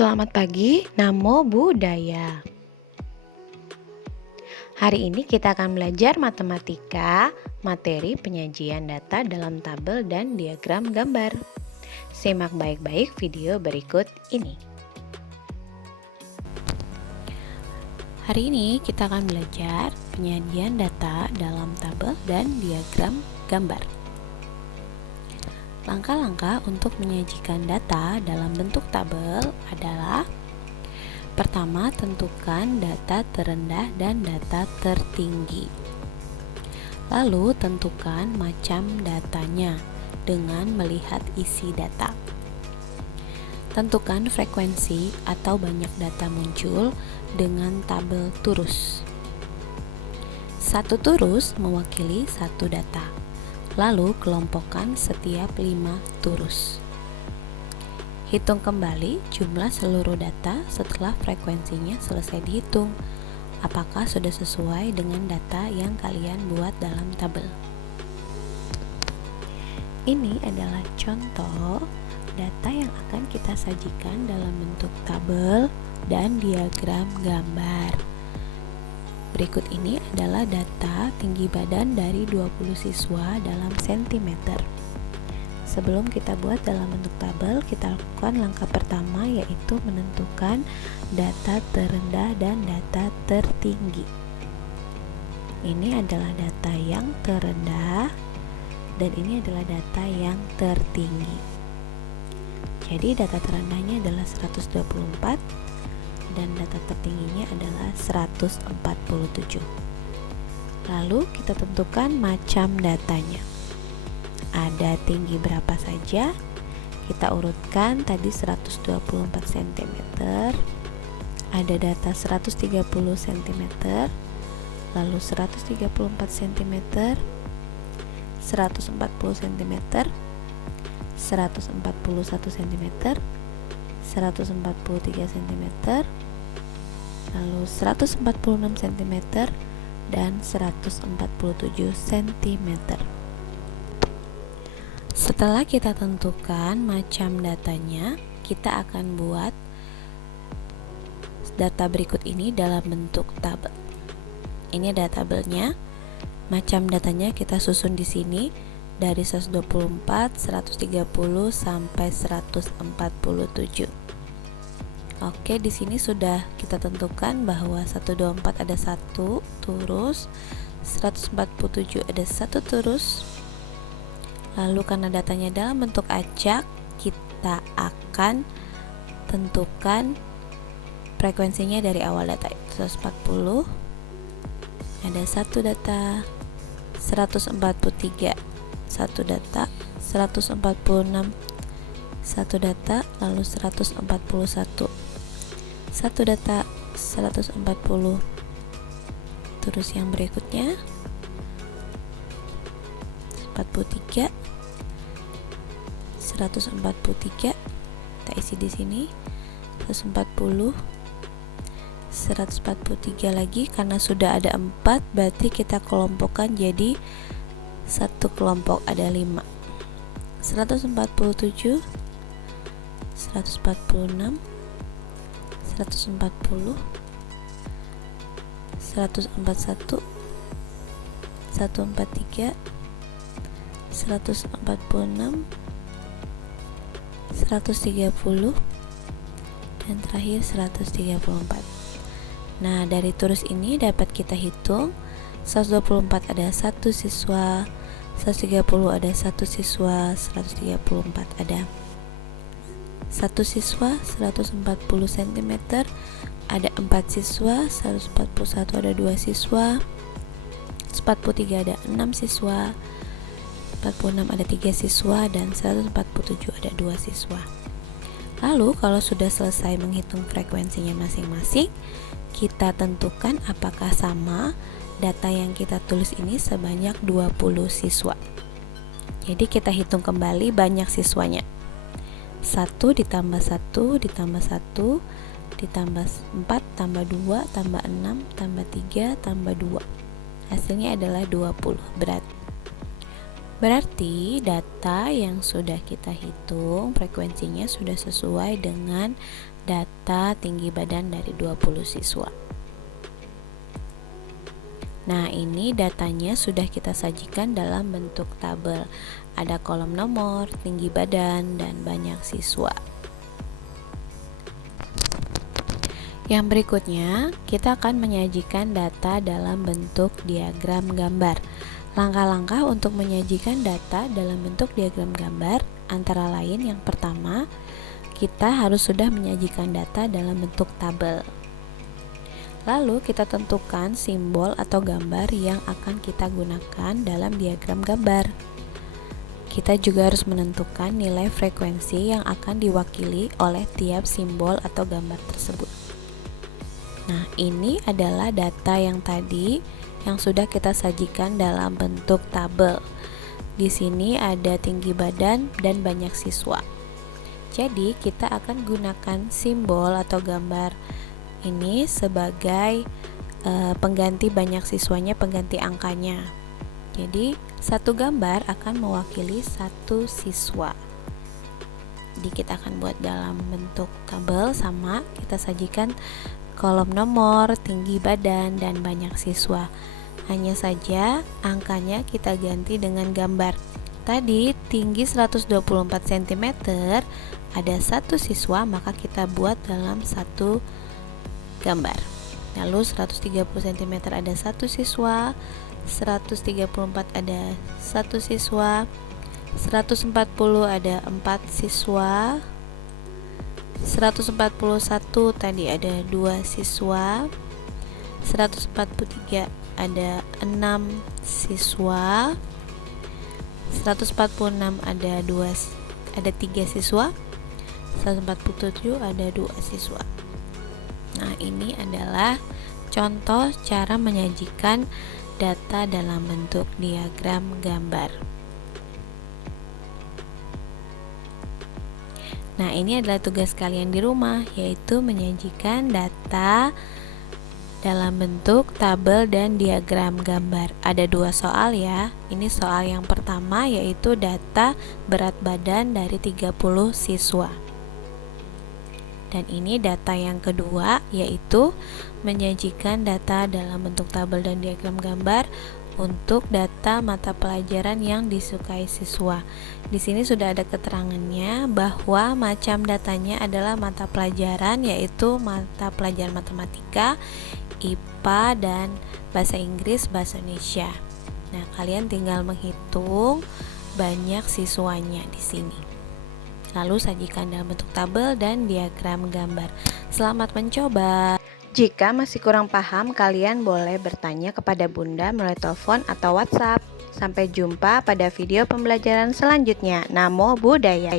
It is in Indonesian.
Selamat pagi, Namo Buddhaya. Hari ini kita akan belajar matematika, materi penyajian data dalam tabel dan diagram gambar. Simak baik-baik video berikut ini. Hari ini kita akan belajar penyajian data dalam tabel dan diagram gambar. Langkah-langkah untuk menyajikan data dalam bentuk tabel adalah: pertama, tentukan data terendah dan data tertinggi. Lalu, tentukan macam datanya dengan melihat isi data. Tentukan frekuensi atau banyak data muncul dengan tabel turus. Satu turus mewakili satu data. Lalu kelompokkan setiap 5 turus. Hitung kembali jumlah seluruh data setelah frekuensinya selesai dihitung. Apakah sudah sesuai dengan data yang kalian buat dalam tabel? Ini adalah contoh data yang akan kita sajikan dalam bentuk tabel dan diagram gambar. Berikut ini adalah data tinggi badan dari 20 siswa dalam sentimeter. Sebelum kita buat dalam bentuk tabel, kita lakukan langkah pertama, yaitu menentukan data terendah dan data tertinggi. Ini adalah data yang terendah dan ini adalah data yang tertinggi. Jadi data terendahnya adalah 124 dan data tertingginya adalah 147. Lalu kita tentukan macam datanya. Ada tinggi berapa saja? Kita urutkan tadi 124 cm. Ada data 130 cm, lalu 134 cm, 140 cm, 141 cm, 143 cm, lalu 146 cm dan 147 cm. Setelah kita tentukan macam datanya, kita akan buat data berikut ini dalam bentuk tabel. Ini ada tabelnya. Macam datanya kita susun di sini dari 124, 130 sampai 147. Oke, di sini sudah kita tentukan bahwa 124 ada 1 turus, 147 ada 1 turus. Lalu karena datanya dalam bentuk acak, kita akan tentukan frekuensinya dari awal data. 140 ada 1 data, 143 1 data, 146 1 data, lalu 141 1 data, 140. Terus yang berikutnya 43 143, kita isi di sini 140 143 lagi. Karena sudah ada 4, berarti kita kelompokkan jadi satu kelompok, ada 5. 147 146 140 141 143 146 130 dan terakhir 134. Nah, dari turus ini dapat kita hitung 124 ada 1 siswa, 130 ada 1 siswa, 134 ada 1 siswa, 140 cm ada 4 siswa, 141 ada 2 siswa, 143 ada 6 siswa, 46 ada 3 siswa, dan 147 ada 2 siswa. Lalu kalau sudah selesai menghitung frekuensinya masing-masing, kita tentukan apakah sama data yang kita tulis ini sebanyak 20 siswa. Jadi kita hitung kembali banyak siswanya. 1 ditambah 1 ditambah 1 ditambah 4 tambah 2 tambah 6 tambah 3 tambah 2. Hasilnya adalah 20. Berarti data yang sudah kita hitung frekuensinya sudah sesuai dengan data tinggi badan dari 20 siswa. Nah, ini datanya sudah kita sajikan dalam bentuk tabel. Ada kolom nomor, tinggi badan, dan banyak siswa. Yang berikutnya, kita akan menyajikan data dalam bentuk diagram gambar. Langkah-langkah untuk menyajikan data dalam bentuk diagram gambar antara lain yang pertama, kita harus sudah menyajikan data dalam bentuk tabel. Lalu kita tentukan simbol atau gambar yang akan kita gunakan dalam diagram gambar. Kita juga harus menentukan nilai frekuensi yang akan diwakili oleh tiap simbol atau gambar tersebut. Nah, ini adalah data yang tadi yang sudah kita sajikan dalam bentuk tabel. Di sini ada tinggi badan dan banyak siswa. Jadi, kita akan gunakan simbol atau gambar ini sebagai pengganti banyak siswanya, pengganti angkanya. Jadi, satu gambar akan mewakili satu siswa. Jadi, kita akan buat dalam bentuk tabel sama, kita sajikan kolom nomor, tinggi badan, dan banyak siswa. Hanya saja angkanya kita ganti dengan gambar. Tadi tinggi 124 cm, ada satu siswa, maka kita buat dalam satu gambar. Lalu 130 cm ada satu siswa, 134 ada satu siswa, 140 ada 4 siswa, 141 tadi ada 2 siswa, 143 ada 6 siswa, 146 ada 3 siswa, 147 ada 2 siswa. Nah, ini adalah contoh cara menyajikan data dalam bentuk diagram gambar. Nah, ini adalah tugas kalian di rumah, yaitu menyajikan data dalam bentuk tabel dan diagram gambar. Ada 2 soal ya. Ini soal yang pertama yaitu data berat badan dari 30 siswa. Dan ini data yang kedua yaitu menyajikan data dalam bentuk tabel dan diagram gambar untuk data mata pelajaran yang disukai siswa. Di sini sudah ada keterangannya bahwa macam datanya adalah mata pelajaran, yaitu mata pelajaran matematika, IPA, dan bahasa Inggris, bahasa Indonesia. Nah, kalian tinggal menghitung banyak siswanya di sini. Lalu sajikan dalam bentuk tabel dan diagram gambar. Selamat mencoba. Jika masih kurang paham, kalian boleh bertanya kepada Bunda melalui telepon atau WhatsApp. Sampai jumpa pada video pembelajaran selanjutnya. Namo Buddhaya.